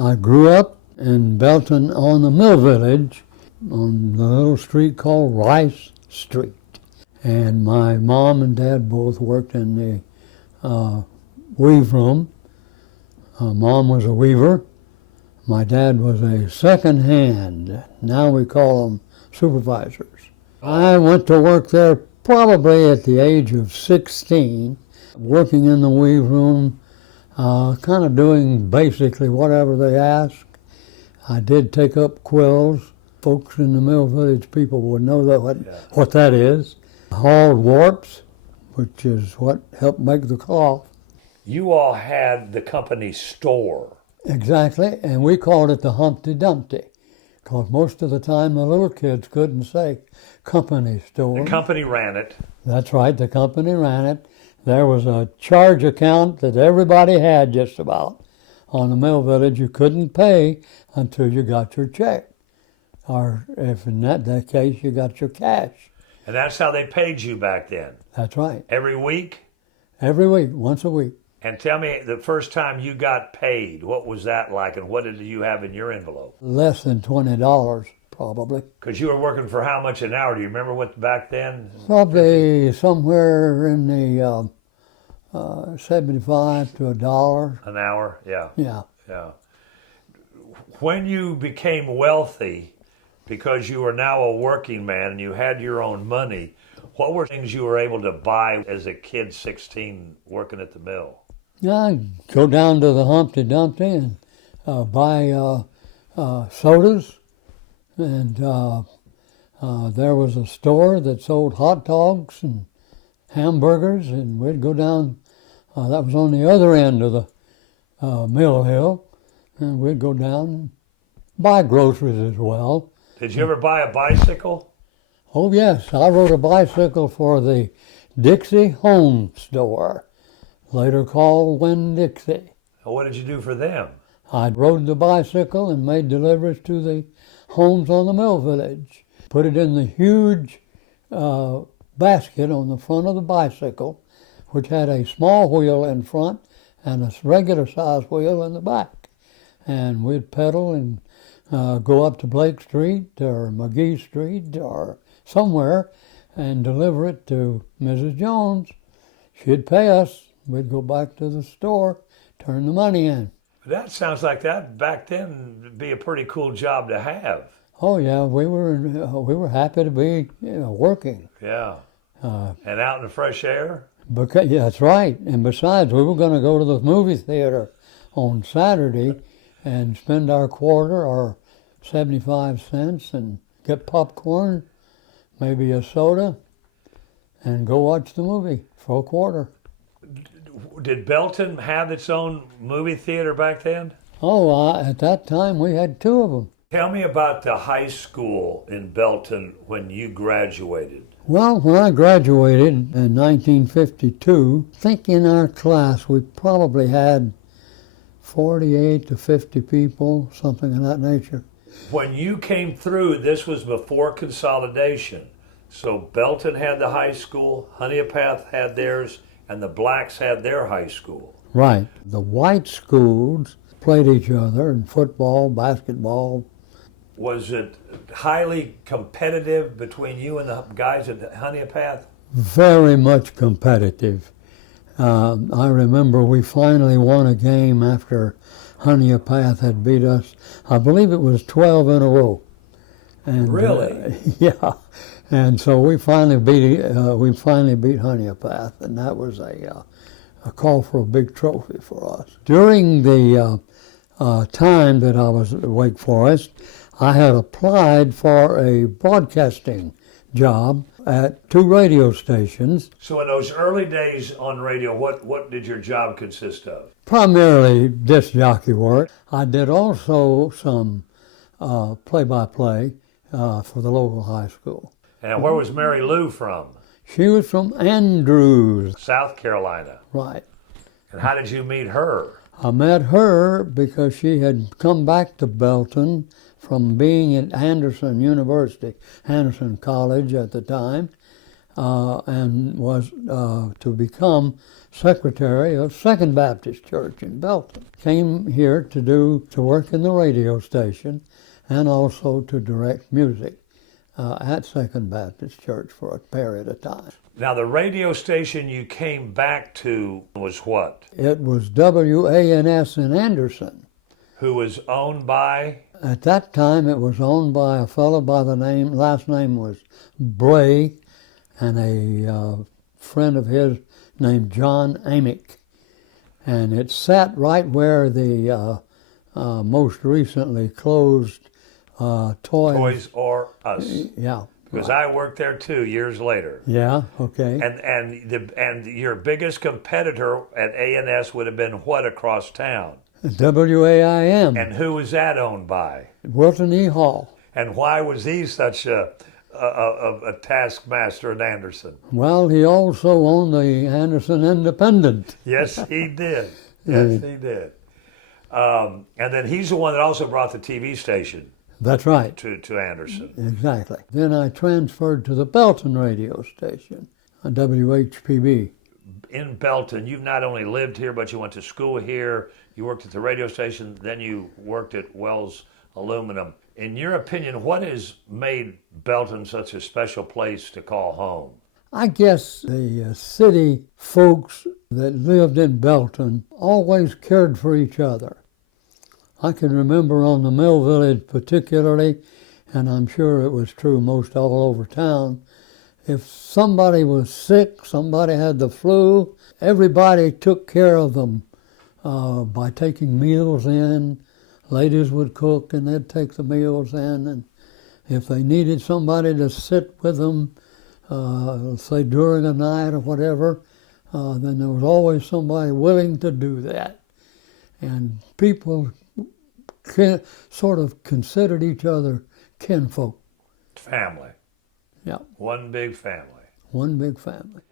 I grew up in Belton on the Mill Village on the little street called Rice Street. And my mom and dad both worked in the weave room. Mom was a weaver. My dad was a second hand. Now we call them supervisors. I went to work there probably at the age of 16, working in the weave room, kind of doing basically whatever they asked. I did take up quills. Folks in the Mill Village people would know what that is. Hauled warps, which is what helped make the cloth. You all had the company store. Exactly, and we called it the Humpty Dumpty, because most of the time the little kids couldn't say company store. The company ran it. That's right, the company ran it. There was a charge account that everybody had just about. On the Mill Village, you couldn't pay until you got your check. Or if in that case, you got your cash. And that's how they paid you back then? That's right. Every week? Every week, once a week. And tell me, the first time you got paid, what was that like, and what did you have in your envelope? Less than $20, probably. Because you were working for how much an hour? Do you remember what back then? Probably somewhere in the 75 to $1. An hour, yeah. Yeah. When you became wealthy, because you were now a working man and you had your own money, what were things you were able to buy as a kid, 16, working at the mill? Yeah, I'd go down to the Humpty Dumpty and buy sodas. And there was a store that sold hot dogs and hamburgers, and we'd go down, that was on the other end of the mill hill, and we'd go down and buy groceries as well. Did you ever buy a bicycle? Oh yes, I rode a bicycle for the Dixie Home Store, later called Winn-Dixie. What did you do for them? I rode the bicycle and made deliveries to the homes on the Mill Village. Put it in the huge basket on the front of the bicycle, which had a small wheel in front and a regular size wheel in the back. And we'd pedal and go up to Blake Street or McKee Street or somewhere and deliver it to Mrs. Jones. She'd pay us. We'd go back to the store, turn the money in. That sounds like that back then would be a pretty cool job to have. Oh yeah, we were happy to be working. Yeah. And out in the fresh air? Yeah, that's right. And besides, we were going to go to the movie theater on Saturday and spend our quarter or 75 cents and get popcorn, maybe a soda, and go watch the movie for a quarter. Did Belton have its own movie theater back then? Oh, at that time we had two of them. Tell me about the high school in Belton when you graduated. Well, when I graduated in 1952, I think in our class we probably had 48 to 50 people, something of that nature. When you came through, this was before consolidation. So Belton had the high school, Honeypath had theirs, and the blacks had their high school. Right. The white schools played each other in football, basketball. Was it highly competitive between you and the guys at Honeypath? Very much competitive. I remember we finally won a game after Honeypath had beat us. I believe it was 12 in a row. And, really? Yeah. And so we finally beat Honeypath, and that was a call for a big trophy for us. During the time that I was at Wake Forest, I had applied for a broadcasting job at 2 radio stations. So in those early days on radio, what did your job consist of? Primarily disc jockey work. I did also some play-by-play for the local high school. And where was Mary Lou from? She was from Andrews. South Carolina. Right. And how did you meet her? I met her because she had come back to Belton from being at Anderson University, Anderson College at the time. and was to become secretary of Second Baptist Church in Belton. Came here to work in the radio station and also to direct music at Second Baptist Church for a period of time. Now, the radio station you came back to was what? It was WANS in Anderson. Who was owned by? At that time, it was owned by a fellow by the last name was Bray, and a friend of his named John Amick. And it sat right where the most recently closed Toys R Us. Yeah. Because I worked there too years later. Yeah, okay. And your biggest competitor at A&S would have been what across town? WAIM. And who was that owned by? Wilton E. Hall. And why was he such a taskmaster in Anderson? Well, he also owned the Anderson Independent. Yes, he did. Yes, he did. And then he's the one that also brought the TV station. That's right. To Anderson. Exactly. Then I transferred to the Belton radio station, WHPB. In Belton, you've not only lived here, but you went to school here, you worked at the radio station, then you worked at Wells Aluminum. In your opinion, what has made Belton such a special place to call home? I guess the city folks that lived in Belton always cared for each other. I can remember on the Mill Village particularly, and I'm sure it was true most all over town, if somebody was sick, somebody had the flu, everybody took care of them by taking meals in. Ladies would cook and they'd take the meals in, and if they needed somebody to sit with them, say during a night or whatever, then there was always somebody willing to do that. And people sort of considered each other kinfolk. Family. Yeah. One big family. One big family.